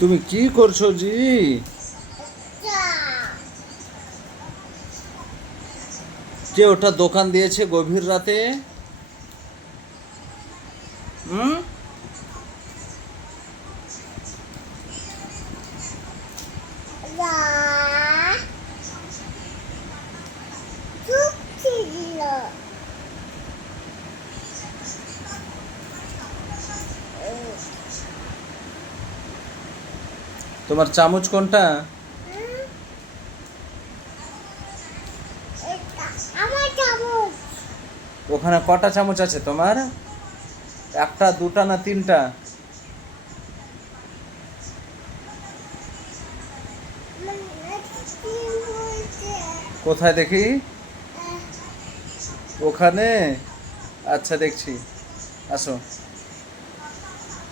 তুমি কি করছো জি? কে ওটা দোকান দিয়েছে গভীর রাতে? হুম? তোমার চামচ কোনটা? ওখানে কটা চামচ আছে তোমার? একটা, দুটা না তিনটা? কোথায় দেখি? ওখানে? আচ্ছা দেখছি, আসো।